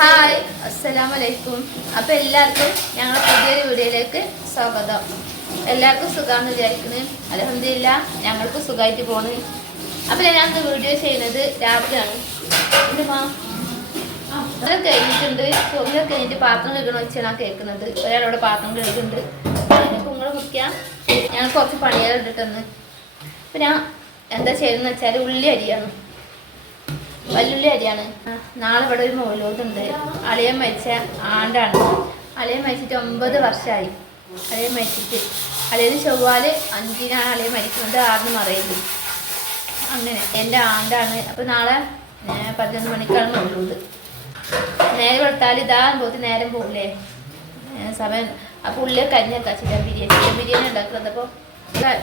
Hi അസ്സലാമു അലൈക്കും അപ്പോൾ എല്ലാവർക്കും ഞങ്ങളുടെ പുതിയൊരു വീഡിയോയിലേക്ക് സ്വാഗതം. എല്ലാവർക്കും സുഖമാണെന്ന് വിചാരിക്കുന്നത് അലഹമില്ല ഞങ്ങൾക്ക് സുഖമായിട്ട് പോണു. അപ്പോൾ ഞാൻ ഇന്ന് വീഡിയോ ചെയ്യുന്നത് രാവിലെയാണ്. അതൊക്കെ കഴിഞ്ഞിട്ടുണ്ട്. ചോറിനൊക്കെ കഴിഞ്ഞിട്ട് പാത്രം കഴിക്കണോ വെച്ചാണ് കേൾക്കുന്നത്. ഒരാളോട് പാത്രം കഴുകുന്നുണ്ട് അതിന് കുങ്ങളെ ഞങ്ങൾ കുറച്ച് പണികൾ അപ്പൊ ഞാൻ എന്താ ചെയ്യുന്നത് വെച്ചാൽ ഉള്ളി അരിയാണ്. വല്ലുള്ളി അരിയാണ്. നാളെ ഇവിടെ ഒരു മോലോതുണ്ട്. അളിയൻ മരിച്ച ആണ്ടാണ്. അളിയൻ മരിച്ചിട്ട് ഒമ്പത് വർഷമായി അളിയൻ മരിച്ചിട്ട്. അളിയന് ചൊവ്വാൽ അഞ്ചിനാണ് അളിയൻ മരിക്കുന്നത് ആറിന് മറയുന്നത് അങ്ങനെ എന്റെ ആണ്ടാണ്. അപ്പോൾ നാളെ പതിനൊന്ന് മണിക്കാണ് മോലോത്. നേരെ കൊടുത്താൽ ഇതാ പോത്ത് നേരം പോകില്ലേ സമയം. അപ്പോൾ ഉള്ളിൽ കരിഞ്ഞൊക്കെ ചിക്കൻ ബിരിയാണി. ചിക്കൻ ബിരിയാണി ഉണ്ടാക്കുന്നത്. അപ്പോൾ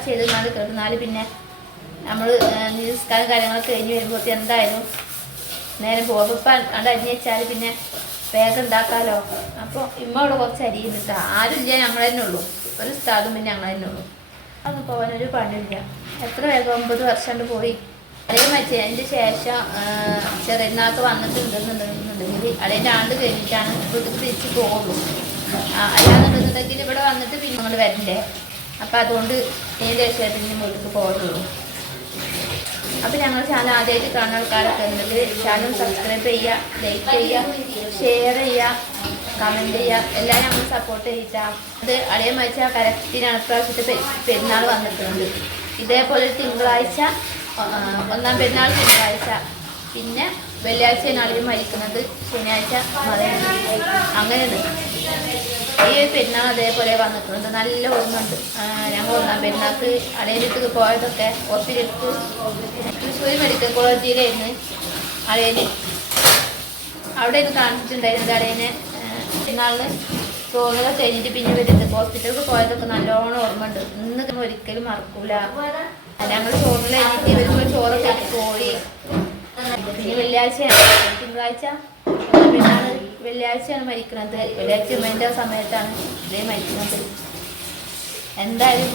ചെയ്ത് നാല് കിടക്കുന്നാൽ പിന്നെ നമ്മൾ നിസ്കാരം കാര്യങ്ങളൊക്കെ കഴിഞ്ഞ് വരുമ്പോൾ എന്തായാലും നേരം ഗോതമ്പ് അവിടെ അരി വെച്ചാൽ പിന്നെ വേഗം ഉണ്ടാക്കാമല്ലോ അപ്പോൾ ഇമ്മ അവിടെ കുറച്ച് അരി ഇട്ടിട്ട്. ആരും ഇല്ല ഞങ്ങൾ തന്നെ ഉള്ളൂ. ഒരു സ്ഥലം പിന്നെ ഞങ്ങൾ തന്നെ ഉള്ളൂ. അതൊന്നും പോകാനൊരു പണിയില്ല. എത്ര വേഗം ഒമ്പത് വർഷം കൊണ്ട് പോയി. അതേ മറ്റേ അതിന്റെ ശേഷം ചെറിയനാൾക്ക് വന്നിട്ടുണ്ടെന്നുണ്ടെന്നുണ്ടെങ്കിൽ അതിന്റെ ആണ്ട് കഴിഞ്ഞിട്ടാണ് വീട്ടിൽ തിരിച്ച് പോകുള്ളൂ. അല്ലാന്നുണ്ടെന്നുണ്ടെങ്കിൽ ഇവിടെ വന്നിട്ട് പിന്നെ നമ്മൾ വരണ്ടേ. അപ്പം അതുകൊണ്ട് ഏത് ദേശമായിട്ട് വീട്ടിൽ പോകുള്ളൂ അപ്പോൾ ഞങ്ങൾ ചാനൽ ആദ്യമായിട്ട് കാണുന്ന ആൾക്കാരൊക്കെ ഉണ്ടെങ്കിൽ ചാനൽ സബ്സ്ക്രൈബ് ചെയ്യുക ലൈക്ക് ചെയ്യുക ഷെയർ ചെയ്യുക കമന്റ് ചെയ്യുക. എല്ലാം ഞങ്ങൾ സപ്പോർട്ട് ചെയ്യിട്ടാ അത് അളിയ മരിച്ച കരത്തിനാണ് പ്രാവശ്യത്തെ പെരുന്നാൾ വന്നിട്ടുണ്ട്. ഇതേപോലെ തിങ്കളാഴ്ച ഒന്നാം പെരുന്നാൾ തിങ്കളാഴ്ച. പിന്നെ വെള്ളിയാഴ്ചയാണ് അളിയ മരിക്കുന്നത്. ശനിയാഴ്ച അങ്ങനെ ഈ പെരുന്നാൾ അതേപോലെ വന്നിട്ടുണ്ട്. നല്ല ഓർമ്മയുണ്ട്. ഞങ്ങൾ ഒന്നാം പെരുന്നാൾക്ക് അടയിലിട്ട് പോയതൊക്കെ ഹോസ്പിറ്റലിലേക്ക് തൃശ്ശൂർ മെഡിക്കൽ കോളേജിലായിരുന്നു അടയിന് അവിടെ ഇത് കാണിച്ചിട്ടുണ്ടായിരുന്നത് അടയിനെ പെരുന്നാളിന് തോന്നുക കഴിഞ്ഞിട്ട് പിന്നെ വരുന്നത് ഹോസ്പിറ്റലിൽ പോയതൊക്കെ നല്ലോണം ഓർമ്മയുണ്ട്. ഇന്ന് ഒരിക്കലും മറക്കൂല. ഞങ്ങൾ ചോറിൽ കഴിഞ്ഞിട്ട് വരുമ്പോൾ ചോറൊക്കെ പോയി. പിന്നെ വെള്ളിയാഴ്ചയാണ്. തിങ്കളാഴ്ച പെരുന്നാൾ വെള്ളിയാഴ്ചയാണ് മരിക്കുന്നത്. വെള്ളിയാഴ്ച ഉമ്മേന്റെ സമയത്താണ് ഇതേ മരിക്കുന്നത്. എന്തായാലും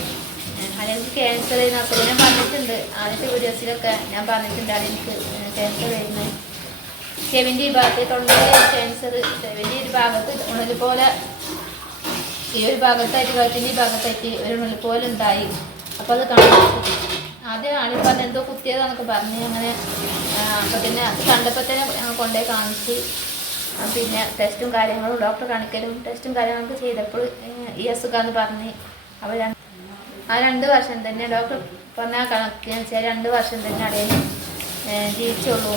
അല്ലെങ്കിൽ ക്യാൻസർ ചെയ്യുന്ന. ഞാൻ പറഞ്ഞിട്ടുണ്ട്. ആദ്യത്തെ വീഡിയോസിലൊക്കെ ഞാൻ പറഞ്ഞിട്ടുണ്ട്. എനിക്ക് ക്യാൻസർ വരുന്നത് ചെവിന്റെ ഈ ഭാഗത്ത് തൊണ്ടയിലെ ക്യാൻസർ ചെവിന്റെ ഒരു ഭാഗത്ത് പോലെ ഈ ഒരു ഭാഗത്തായിട്ട് കഴുത്തിന്റെ ഈ ഭാഗത്തായിട്ട് ഒരു ഉണ്ണൽ പോലെ ഉണ്ടായി. അപ്പോൾ അത് കണ്ടു ആദ്യം ആളി പറഞ്ഞ എന്തോ കുത്തിയതാണെന്നൊക്കെ പറഞ്ഞ് അങ്ങനെ അപ്പോൾ തന്നെ അത് കണ്ടപ്പോൾ തന്നെ കൊണ്ടുപോയി കാണിച്ച്. പിന്നെ ടെസ്റ്റും കാര്യങ്ങളും ഡോക്ടർ കാണിക്കലും ടെസ്റ്റും കാര്യങ്ങളൊക്കെ ചെയ്തപ്പോൾ ഈ അസുഖമാണെന്ന് പറഞ്ഞ് അവർ ആ രണ്ട് വർഷം തന്നെ ഡോക്ടർ പറഞ്ഞ കണക്കിന് വെച്ചാൽ രണ്ട് വർഷം തന്നെ അടയിൽ ജീവിച്ചോളൂ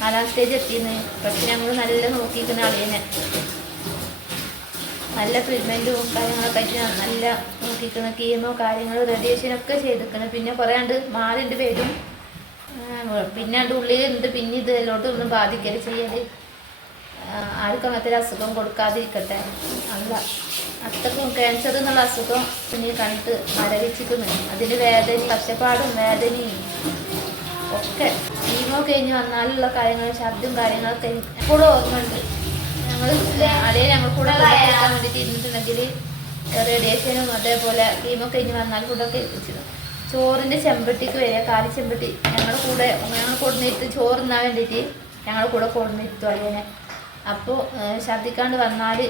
നാലാം സ്റ്റേജ് എത്തിയെന്ന് പക്ഷെ ഞങ്ങൾ നല്ല നോക്കിയിരിക്കുന്ന അളിയനെ നല്ല ട്രീറ്റ്മെന്റും കാര്യങ്ങളൊക്കെ ആയിട്ട് നല്ല നോക്കിക്കുന്ന കീമോ കാര്യങ്ങൾ റേഡിയേഷനൊക്കെ ചെയ്തിരിക്കുന്നത് പിന്നെ കുറേ ആണ്ട് മാറിന്റെ പേരും പിന്നെ ആണ്ട് ഉള്ളിലുണ്ട് പിന്നെ ഇത് ഇതിലോട്ട് ഒന്നും ബാധിക്കരുത് ചെയ്യൽ. ആർക്കും ഒരു അസുഖം കൊടുക്കാതിരിക്കട്ടെ. അല്ല അത്രക്കും ക്യാൻസർ എന്നുള്ള അസുഖം പിന്നെ കണ്ടിട്ട് മരവിച്ചിരിക്കുന്നു അതിന് വേദന കഷ്ടപ്പാടും വേദനയും ഒക്കെ കീമോ കഴിഞ്ഞ് വന്നാലുള്ള കാര്യങ്ങൾ ശബ്ദം കാര്യങ്ങളൊക്കെ എപ്പോഴും ഓർമ്മയുണ്ട്. ഞങ്ങൾ അളിയെ ഞങ്ങൾ കൂടെ ഇരുന്നിട്ടുണ്ടെങ്കിൽ റേഡിയേഷനും അതേപോലെ കീമോ കഴിഞ്ഞ് വന്നാൽ ഫുഡൊക്കെ ഏൽപ്പിച്ചിരുന്നു ചോറിന്റെ ചെമ്പട്ടിക്ക് വരിക കാലി ചെമ്പട്ടി ഞങ്ങളുടെ കൂടെ ഞങ്ങൾ കൊടുന്നിട്ട് ചോറ് തിന്നാൻ വേണ്ടിയിട്ട് ഞങ്ങളുടെ കൂടെ കൊടുന്നിട്ടു അളിയനെ. അപ്പോൾ ഛർദിക്കാണ്ട് വന്നാൽ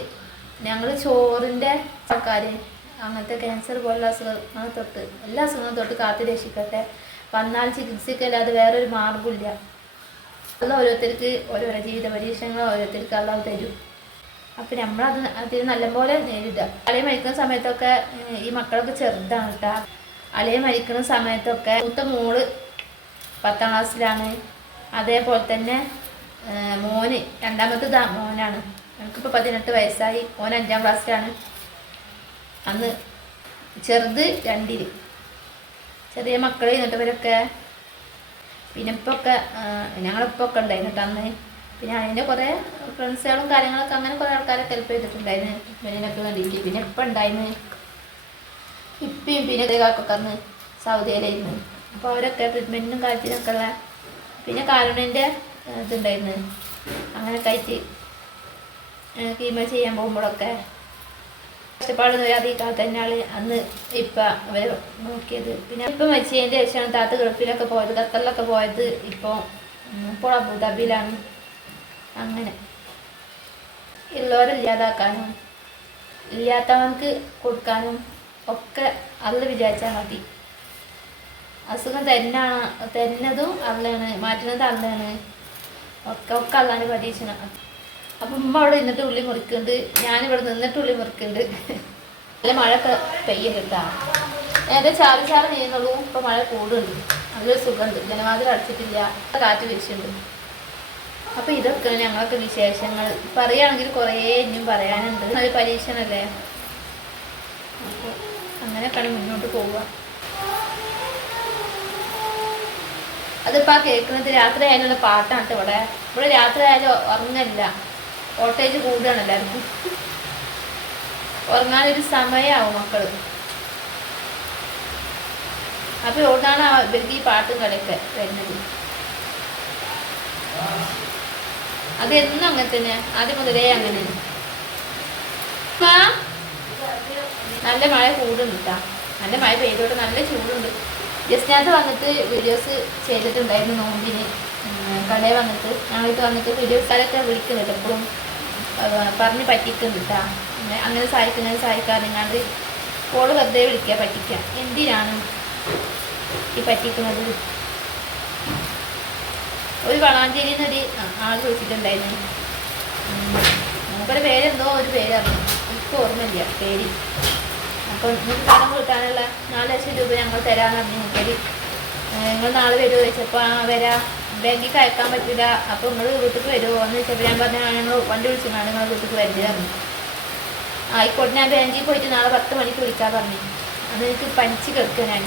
ഞങ്ങൾ ചോറിന്റെ ആൾക്കാർ അങ്ങനത്തെ ക്യാൻസർ പോലുള്ള അസുഖങ്ങൾ തൊട്ട് എല്ലാ അസുഖങ്ങളും തൊട്ട് കാത്തു രക്ഷിക്കട്ടെ. വന്നാൽ ചികിത്സിക്കല്ലാതെ വേറൊരു മാർഗമില്ല അല്ല ഓരോരുത്തർക്ക് ഓരോരോ ജീവിത പരീക്ഷണങ്ങൾ ഓരോരുത്തർക്ക് അല്ലാതെ തരും. അപ്പം നമ്മളത് അതിന് നല്ലപോലെ നേരിടുക. അളിയെ മരിക്കുന്ന സമയത്തൊക്കെ ഈ മക്കളൊക്കെ ചെറുതാണ് കേട്ടോ അളിയെ മരിക്കുന്ന സമയത്തൊക്കെ മൂത്ത മോൾ പത്താം ക്ലാസ്സിലാണ് അതേപോലെ തന്നെ മോന് രണ്ടാമത്തെ മോനാണ്. എനിക്കിപ്പോൾ പതിനെട്ട് വയസ്സായി. മോൻ അഞ്ചാം ക്ലാസ്സിലാണ്. അന്ന് ചെറുത് രണ്ടിൽ ചെറിയ മക്കൾ എന്നിട്ടവരൊക്കെ പിന്നെ ഇപ്പൊക്കെ ഒക്കെ ഉണ്ടായിരുന്നു കേട്ടോ അന്ന്. പിന്നെ അതിന്റെ കുറേ ഫ്രണ്ട്സുകളും കാര്യങ്ങളൊക്കെ അങ്ങനെ കുറേ ആൾക്കാരൊക്കെ ഹെൽപ്പ് ചെയ്തിട്ടുണ്ടായിരുന്നു മെനിനൊക്കെ വേണ്ടിയിട്ട് പിന്നെ ഇപ്പം ഉണ്ടായിരുന്നു ഇപ്പം പിന്നെ കാക്കൊക്കെ അന്ന് സൗദിയിലായിരുന്നു. അപ്പോൾ അവരൊക്കെ ട്രീറ്റ്മെന്റിനും കാര്യത്തിനൊക്കെ ഉള്ള പിന്നെ കാരുണ്യന്റെ ഇതുണ്ടായിരുന്നു. അങ്ങനെ കഴിച്ച് കീമ ചെയ്യാൻ പോകുമ്പോഴൊക്കെ കഷ്ടപ്പാടെന്ന് വരാതെ കാലത്ത് തന്നെയാണ് അന്ന് ഇപ്പം അവർ നോക്കിയത്. പിന്നെ ഇപ്പം മരിച്ചതിന്റെ ശേഷമാണ് താത്ത ഗൾഫിലൊക്കെ പോയത് ഖത്തറിലൊക്കെ പോയത്. ഇപ്പോൾ ഇപ്പോൾ അബുദാബിയിലാണ്. അങ്ങനെ ഉള്ളവരെ ഇല്ലാതാക്കാനും ഇല്ലാത്തവർക്ക് കൊടുക്കാനും ഒക്കെ അല്ല വിചാരിച്ചാൽ മതി. അസുഖം തന്നാണ് തന്നതും അല്ലാണ് മാറ്റുന്നത് അള്ളാണ്. ഒക്കെ ഒക്കെ അള്ളാണ് പരീക്ഷണം. അപ്പം ഉമ്മ അവിടെ നിന്നിട്ട് ഉള്ളി മുറിക്കുന്നുണ്ട്. ഞാനിവിടെ നിന്നിട്ട് ഉള്ളി മുറിക്കുന്നുണ്ട്. നല്ല മഴ പെയ്യ കിട്ടാ. നേരെ ചാറി ചാറ് നീങ്ങുള്ളൂ ഇപ്പം മഴ കൂടുണ്ട് നല്ലൊരു സുഖമുണ്ട്. ജനവാതിൽ അടച്ചിട്ടില്ല. കാറ്റ് വീശുണ്ട്. അപ്പം ഇതൊക്കെ ഞങ്ങളൊക്കെ വിശേഷങ്ങൾ. പറയുകയാണെങ്കിൽ കുറേ ഇനിയും പറയാനുണ്ട്. നല്ല പരീക്ഷണല്ലേ? അപ്പോൾ അങ്ങനെയൊക്കെയാണ് മുന്നോട്ട് പോവുക. അതിപ്പോൾ ആ കേൾക്കുന്നത് രാത്രി ആയാലുള്ള പാട്ടാണ് ട്ടോ ഇവിടെ. ഇവിടെ രാത്രി ആയാലും ഉറങ്ങല്ല വോൾട്ടേജ് കൂടുകയാണ് എല്ലാവർക്കും. ഉറങ്ങാനൊരു സമയമാവും മക്കൾ അപ്പോൾ എവിടുന്നാണ് ഇവർക്ക് ഈ പാട്ടും കളിയൊക്കെ വരുന്നത്? അത് എന്നും അങ്ങനെ തന്നെ. ആദ്യം മുതലേ അങ്ങനെ? നല്ല മഴ കൂടുന്നുട്ടാ. നല്ല മഴ പെയ്തോട്ട്. നല്ല ചൂടുണ്ട്. ജസ്റ്റിനകത്ത് വന്നിട്ട് വീഡിയോസ് ചെയ്തിട്ടുണ്ടായിരുന്നു നോമ്പിന്. കടയിൽ വന്നിട്ട്. ഞങ്ങൾക്ക് വന്നിട്ട് വീഡിയോക്കാരൊക്കെ വിളിക്കുന്നുണ്ട്. എപ്പോഴും പറഞ്ഞ് പറ്റിക്കുന്നുണ്ട് അങ്ങനെ സഹായിക്കുന്നത് സഹായിക്കാറിങ്ങാണ്ട് കോൾ വെറുതെ വിളിക്കുക പറ്റിക്കുക എന്തിനാണ് ഈ പറ്റിക്കുന്നത്? ഒരു വളാഞ്ചേരിയിൽ എന്നൊരു ആൾ വിളിച്ചിട്ടുണ്ടായിരുന്നു. നമുക്കൊരു പേരെന്തോ ഒരു പേരറിഞ്ഞു. എനിക്ക് ഓർമ്മയില്ല. പേര്. അപ്പോൾ നിങ്ങൾക്ക് കടം കൊടുക്കാനുള്ള നാല് ലക്ഷം രൂപ ഞങ്ങൾ തരാമെന്ന് പറഞ്ഞു മൂപ്പര്. നിങ്ങൾ നാളെ വരുമോ ചോദിച്ചപ്പോൾ ആ വരാം. ബാങ്കിൽ അയക്കാൻ പറ്റില്ല അപ്പോൾ നിങ്ങൾ വീട്ടിലേക്ക് വരുമോ എന്ന് ചോദിച്ചപ്പോൾ ഞാൻ പറഞ്ഞു ഞങ്ങൾ വണ്ടി വിളിച്ചിട്ടാണ് നിങ്ങൾ വീട്ടിലേക്ക് പറഞ്ഞു. ആയിക്കോട്ടെ ഞാൻ ബാങ്കിൽ പോയിട്ട് നാളെ പത്ത് മണിക്ക് വിളിക്കാൻ പറഞ്ഞു. അന്ന് എനിക്ക് പനിച്ച് കിടക്കുക ഞാൻ.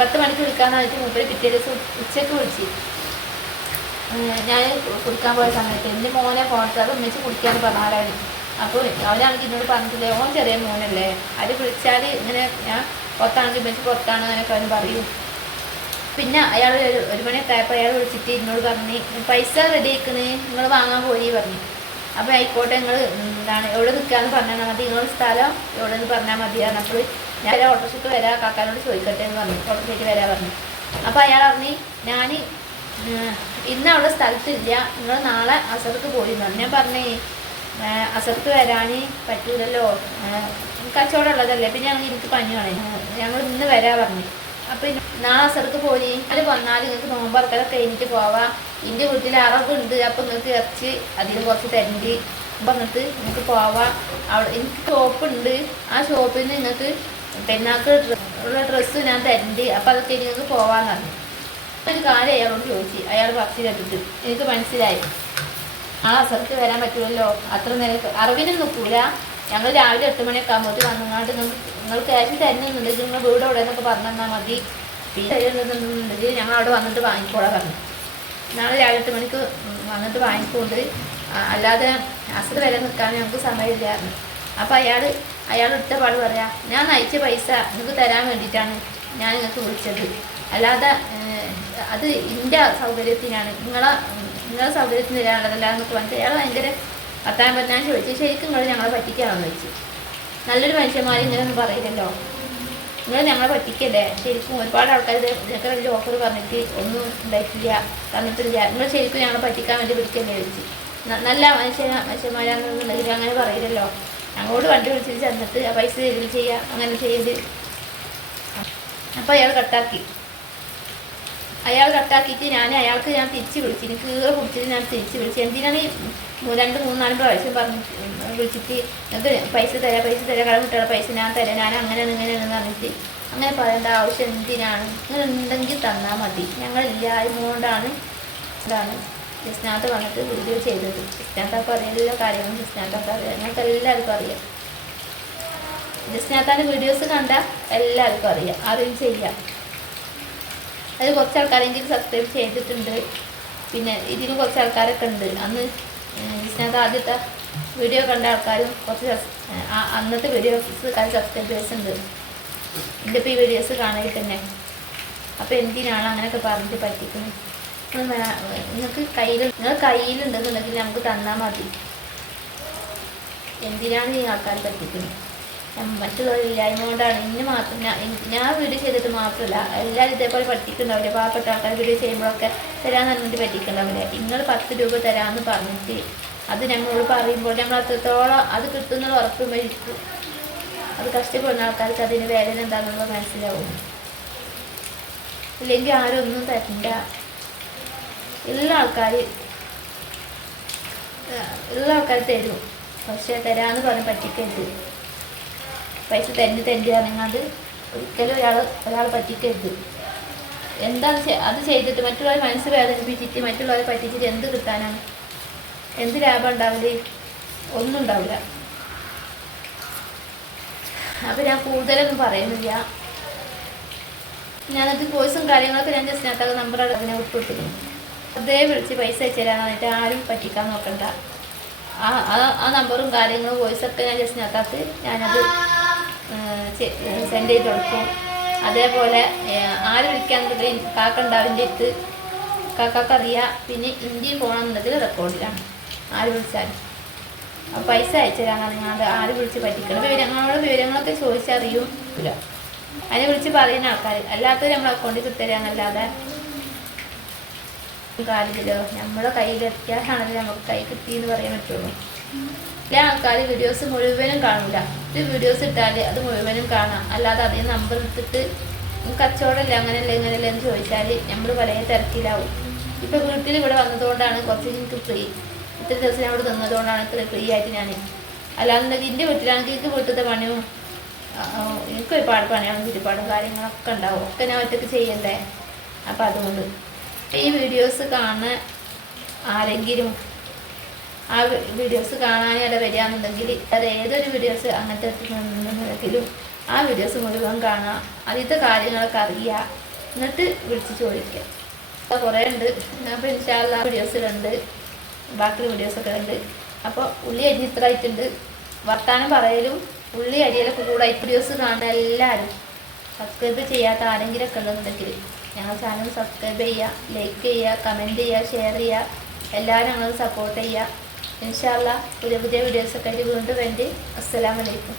പത്ത് മണിക്ക് വിളിക്കാന്ന് പറഞ്ഞിട്ട് മൂപ്പര് പിറ്റേ ദിവസം ഉച്ചയ്ക്ക് വിളിച്ച്. ഞാൻ കുടിക്കാൻ പോയ സമയത്ത് എന്റെ മോനെ ഫോൺ അത് ഒന്നിച്ച് കുടിക്കാൻ പറഞ്ഞാലാണ് അപ്പോൾ അവനാണെങ്കിൽ ഇന്നോട് പറഞ്ഞിട്ടില്ലേ ഓൻ ചെറിയ മോനല്ലേ അത് വിളിച്ചാൽ ഇങ്ങനെ ഞാൻ പുറത്താണെങ്കിൽ ബസ് പുറത്താണ് അങ്ങനെയൊക്കെ അവൻ പറയും. പിന്നെ അയാൾ ഒരു ഒരു മണിയൊക്കെ ആയപ്പോൾ അയാൾ വിളിച്ചിട്ട് ഇന്നോട് പറഞ്ഞു പൈസ റെഡി ആക്കണ് നിങ്ങൾ വാങ്ങാൻ പോയി പറഞ്ഞു. അപ്പോൾ ആയിക്കോട്ടെ നിങ്ങൾ എന്താണ് എവിടെ നിൽക്കാന്ന് പറഞ്ഞാൽ മതി നിങ്ങൾ സ്ഥലം എവിടെ നിന്ന് പറഞ്ഞാൽ മതി പറഞ്ഞപ്പോൾ ഞാൻ ഓട്ടോറിക്ഷയ്ക്ക് വരാം കാക്കാനോട് ചോദിക്കട്ടെ എന്ന് പറഞ്ഞു ഓട്ടോറിക്ഷയ്ക്ക് വരാൻ പറഞ്ഞു. അപ്പോൾ അയാൾ പറഞ്ഞു ഞാൻ ഇന്ന് അവിടെ സ്ഥലത്തില്ല നിങ്ങൾ നാളെ അസർക്ക് പോയി എന്ന് പറഞ്ഞു. ഞാൻ പറഞ്ഞേ ഏഹ് വരാനി വരാൻ പറ്റൂലല്ലോ. കച്ചവടം ഉള്ളതല്ലേ പിന്നെ ഞങ്ങൾ എനിക്ക് പനിയാണ് ഞങ്ങൾ ഇന്ന് വരാ പറഞ്ഞു. അപ്പൊ നാളെ അസർക്ക് പോയി. അത് വന്നാൽ നിങ്ങൾക്ക് നോമ്പറക്കാതെ കഴിഞ്ഞിട്ട് പോവാം. എന്റെ വീട്ടിൽ അറവുണ്ട് അപ്പൊ നിങ്ങൾക്ക് ഇറച്ചി അതിന് കുറച്ച് തരണ്ട്. പറഞ്ഞിട്ട് നിങ്ങൾക്ക് പോവാം. അവിടെ എനിക്ക് ഷോപ്പുണ്ട് ആ ഷോപ്പിൽ നിന്ന് നിങ്ങൾക്ക് പെണ്ണാക്ക് ഉള്ള ഡ്രസ്സ് ഞാൻ തരണ്ട്. അപ്പൊ അതൊക്കെ നിങ്ങൾക്ക് പോവാന്ന് പറഞ്ഞു. ഒരു കാര്യം അയാളോട് ചോദിച്ചു. അയാൾ പക്ഷി കണ്ടിട്ട് എനിക്ക് മനസ്സിലായി. ആ സ്ഥലത്ത് വരാൻ പറ്റുമല്ലോ? അത്ര നേരം അറിവിനും നിൽക്കൂല. ഞങ്ങൾ രാവിലെ എട്ട് മണിയൊക്കെ ആകുമ്പോൾ വന്നങ്ങാണ്ട് നിങ്ങൾ ക്യാഷ് തരുന്നുണ്ടെങ്കിൽ നിങ്ങൾ വീട് എവിടെ എന്നൊക്കെ പറഞ്ഞു തന്നാൽ മതി തരുന്നുണ്ടെങ്കിൽ ഞങ്ങൾ അവിടെ വന്നിട്ട് വാങ്ങിക്കോളാം പറഞ്ഞു. നാളെ രാവിലെ എട്ട് മണിക്ക് വന്നിട്ട് വാങ്ങിക്കൊണ്ട് അല്ലാതെ അസർ വരെ നിൽക്കാൻ ഞങ്ങൾക്ക് സമയമില്ലായിരുന്നു അപ്പോൾ അയാൾ അയാൾ ഇട്ട പാട് പറയാം ഞാൻ നയിച്ച പൈസ നിങ്ങൾക്ക് തരാൻ വേണ്ടിയിട്ടാണ് ഞാൻ നിങ്ങൾക്ക് വിളിച്ചത്. അല്ലാതെ അത് എന്റെ സൗകര്യത്തിനാണ്. നിങ്ങളെ നിങ്ങളെ സൗകര്യത്തിന് തരാനുള്ളതല്ല എന്നൊക്കെ പറഞ്ഞിട്ട് അയാൾ ഭയങ്കര പത്താം പറ്റാൻ ചോദിച്ചു ശരിക്കും നിങ്ങൾ ഞങ്ങളെ പറ്റിക്കാണെന്ന് വെച്ച്. നല്ലൊരു മനുഷ്യന്മാർ ഇങ്ങനെയൊന്നും പറയില്ലല്ലോ. നിങ്ങൾ ഞങ്ങളെ പറ്റിക്കല്ലേ? ശരിക്കും ഒരുപാട് ആൾക്കാർ ഇതൊക്കെ വലിയ ഓഫർ പറഞ്ഞിട്ട് ഒന്നും ഉണ്ടായിട്ടില്ല തന്നിട്ടില്ല. നിങ്ങൾ ശരിക്കും ഞങ്ങളെ പറ്റിക്കാൻ വേണ്ടി പിടിക്കല്ലേ ചോദിച്ചു. നല്ല മനുഷ്യ മനുഷ്യന്മാരാണെന്നുണ്ടെങ്കിൽ അങ്ങനെ പറയില്ലല്ലോ. ഞങ്ങളോട് വണ്ടി വിളിച്ചിട്ട് ചെന്നിട്ട് പൈസ തരിക ചെയ്യുക അങ്ങനെ ചെയ്ത് അപ്പോൾ അയാൾ കട്ടാക്കി. അയാൾ കട്ടാക്കിയിട്ട് ഞാൻ അയാൾക്ക് ഞാൻ തിരിച്ച് വിളിച്ചു. എനിക്ക് കീറ പിടിച്ചിട്ട് ഞാൻ തിരിച്ച് വിളിച്ചു. എന്തിനാണ് ഈ രണ്ട് മൂന്നാൽ പ്രാവശ്യം പറഞ്ഞു വിളിച്ചിട്ട് നിങ്ങൾക്ക് പൈസ തരാം പൈസ തരാം കട കുട്ടികളെ പൈസ ഞാൻ തരാം ഞാൻ അങ്ങനെയാണ് ഇങ്ങനെയാണെന്ന് പറഞ്ഞിട്ട് അങ്ങനെ പറയേണ്ട ആവശ്യം എന്തിനാണ്? നിങ്ങൾ ഉണ്ടെങ്കിൽ തന്നാൽ മതി. ഞങ്ങളില്ലായ്മ കൊണ്ടാണ് ഇതാണ് ജസ്നാഥ് വന്നിട്ട് വീഡിയോ ചെയ്തത്. ജസ്നാഥൊക്കെ അറിയാം കാര്യങ്ങളും ജസ്നാഥൊക്കെ അറിയാം. ഞങ്ങൾക്ക് എല്ലാവർക്കും അറിയാം. ജസ്നാഥാന്റെ വീഡിയോസ് കണ്ടാൽ എല്ലാവർക്കും അറിയാം. അറിയും ചെയ്യാം. അത് കുറച്ച് ആൾക്കാരെങ്കിലും സബ്സ്ക്രൈബ് ചെയ്തിട്ടുണ്ട്. പിന്നെ ഇതിന് കുറച്ച് ആൾക്കാരൊക്കെ ഉണ്ട്. അന്ന് ഇതിനകത്ത് ആദ്യത്തെ വീഡിയോ കണ്ട ആൾക്കാരും കുറച്ച് അന്നത്തെ വീഡിയോസ് സബ്സ്ക്രൈബേഴ്സ് ഉണ്ട്. എന്റെ ഇപ്പോൾ ഈ വീഡിയോസ് കാണാൻ തന്നെ. അപ്പോൾ എന്തിനാണ് അങ്ങനെയൊക്കെ പറഞ്ഞിട്ട് പറ്റിക്കുന്നത്? നിങ്ങൾക്ക് കയ്യിൽ നിങ്ങൾ കയ്യിലുണ്ടെന്നുണ്ടെങ്കിൽ നമുക്ക് തന്നാൽ മതി. എന്തിനാണ് ഈ ആൾക്കാർ പറ്റിക്കുന്നത്? മറ്റുള്ളവരില്ലായ്മ കൊണ്ടാണ് ഇന്ന് മാത്രം ഞാൻ വീഡിയോ ചെയ്തിട്ട് മാത്രമല്ല എല്ലാവരും ഇതേപോലെ പറ്റിക്കുന്നുണ്ടാവില്ല പാവപ്പെട്ട ആൾക്കാർ വീഡിയോ ചെയ്യുമ്പോഴൊക്കെ തരാൻ പറഞ്ഞിട്ട് പറ്റിക്കുന്നുണ്ടാവില്ല നിങ്ങൾ പത്ത് രൂപ തരാമെന്ന് പറഞ്ഞിട്ട് അത് ഞങ്ങളോട് പറയുമ്പോൾ നമ്മൾ അത്രത്തോളം അത് കിട്ടുന്നത് ഉറപ്പുമായിരിക്കും അത് കഷ്ടപ്പെടുന്ന ആൾക്കാർക്ക് അതിന് വേദന എന്താണെന്നുള്ളത് മനസ്സിലാവും. ഇല്ലെങ്കിൽ ആരും ഒന്നും തരണ്ട. എല്ലാ ആൾക്കാർ എല്ലാ ആൾക്കാർ തരും. പക്ഷെ തരാമെന്ന് പറഞ്ഞ് പറ്റിക്കരുത് പൈസ തെണ്ടി തെണ്ടി അത് ഒരിക്കലും ഒരാൾ ഒരാൾ പറ്റിക്കരുത്. എന്താണ് അത് ചെയ്തിട്ട് മറ്റുള്ളവരെ മനസ്സ് വേദനിപ്പിച്ചിട്ട് മറ്റുള്ളവരെ പറ്റിച്ചിട്ട് എന്ത് കിട്ടാനാണ്? എന്ത് ലാഭം ഉണ്ടാവില്ലേ ഒന്നും ഉണ്ടാവില്ല അപ്പം ഞാൻ കൂടുതലൊന്നും പറയുന്നില്ല. ഞാനത് കോഴ്സും കാര്യങ്ങളൊക്കെ ഞാൻ ജസ്റ്റ് നട്ടാൽ നമ്പർ അതിനെ ഉൾപ്പെട്ടിരുന്നു അതേ വിളിച്ച് പൈസ അയച്ചു ആരും പറ്റിക്കാൻ നോക്കണ്ട. ആ ആ- നമ്പറും കാര്യങ്ങളും വോയിസൊക്കെ ഞാൻ ജസ്റ്റ് നട്ടാത്ത് ഞാനത് സെൻഡ് ചെയ്ത് കൊടുക്കും. അതേപോലെ ഏഹ്, തുടങ്ങി കാക്ക കാക്കണ്ടാവിന്റെ അടുത്ത്. കാക്കാക്ക് അറിയാം. പിന്നെ ഇന്ത്യയിൽ പോകണമെന്നുണ്ടെങ്കിൽ റെക്കോർഡിലാണ് ആര് വിളിച്ചാലും. അപ്പോൾ പൈസ അയച്ചു നിങ്ങളത് ആര് വിളിച്ച് പറ്റിക്കണം. വിവരങ്ങളോട് വിവരങ്ങളൊക്കെ ചോദിച്ചറിയും. അതിനെ വിളിച്ച് പറയുന്ന ആൾക്കാർ അല്ലാത്തവർ നമ്മൾ അക്കൗണ്ടിൽ കിട്ടരാന്നല്ലാതെ കാര്യമില്ലോ നമ്മളെ കയ്യിൽ കയ്യിലെത്തിയാലാണല്ലോ നമുക്ക് കൈ കിട്ടി എന്ന് പറയാൻ പറ്റുള്ളൂ. ചില ആൾക്കാർ വീഡിയോസ് മുഴുവനും കാണില്ല ഒരു വീഡിയോസ് ഇട്ടാൽ അത് മുഴുവനും കാണാം. അല്ലാതെ അതേ നമ്പർ എടുത്തിട്ട് "ഉം കച്ചവടമല്ല അങ്ങനെയല്ല ഇങ്ങനെയല്ല എന്ന് ചോദിച്ചാൽ നമ്മൾ പല തിരക്കിലാവും. ഇപ്പൊ വീട്ടിൽ ഇവിടെ വന്നതുകൊണ്ടാണ് കുറച്ച് എനിക്ക് ഫ്രീ ഇത്ര ദിവസം അവിടെ നിന്നതുകൊണ്ടാണ് ഇത്ര ഫ്രീ ആയിട്ട് ഞാൻ അല്ലാന്നുണ്ടെങ്കിൽ എന്റെ വീട്ടിലാണെങ്കിൽ എനിക്ക് വീട്ടിലത്തെ പണിയും എനിക്ക് ഒരുപാട് പണിയാണ് ചുറ്റുപാടും കാര്യങ്ങളൊക്കെ ഉണ്ടാവും. ഒക്കെ ഞാൻ ഒറ്റയ്ക്ക് ചെയ്യണ്ടേ? അപ്പം അതുകൊണ്ട്. ഈ വീഡിയോസ് കാണുന്ന ആരെങ്കിലും ആ വീഡിയോസ് കാണാനും അവിടെ വരികയാണെന്നുണ്ടെങ്കിൽ അത് ഏതൊരു വീഡിയോസ് അങ്ങനത്തെ എത്തുന്നുണ്ടെങ്കിലും ആ വീഡിയോസ് മുഴുവൻ കാണുക. ആദ്യത്തെ കാര്യങ്ങളൊക്കെ അറിയുക. എന്നിട്ട് വിളിച്ച് ചോദിക്കുക. കുറേ ഉണ്ട്. അപ്പോൾ ഇൻഷാല്ല വീഡിയോസിലുണ്ട് ബാക്കി വീഡിയോസൊക്കെ ഉണ്ട്. അപ്പോൾ ഉള്ളി അരി ഇത്ര ആയിട്ടുണ്ട് വർത്താനം പറയലും ഉള്ളി അരിയിലൊക്കെ കൂടെ വീഡിയോസ് കാണുന്ന എല്ലാവരും. സബ്സ്ക്രൈബ് ചെയ്യാത്ത ആരെങ്കിലും ഒക്കെ ഉണ്ടെന്നുണ്ടെങ്കിൽ ഞങ്ങൾ ചാനൽ സബ്സ്ക്രൈബ് ചെയ്യുക ലൈക്ക് ചെയ്യുക കമന്റ് ചെയ്യുക ഷെയർ ചെയ്യുക. എല്ലാവരും ഞങ്ങൾ സപ്പോർട്ട് ചെയ്യുക. ഇൻഷാല്ല പുതിയ പുതിയ വീഡിയോസൊക്കെ ആയിട്ട് വീണ്ടും വേണ്ടി അസ്സലാമലൈക്കും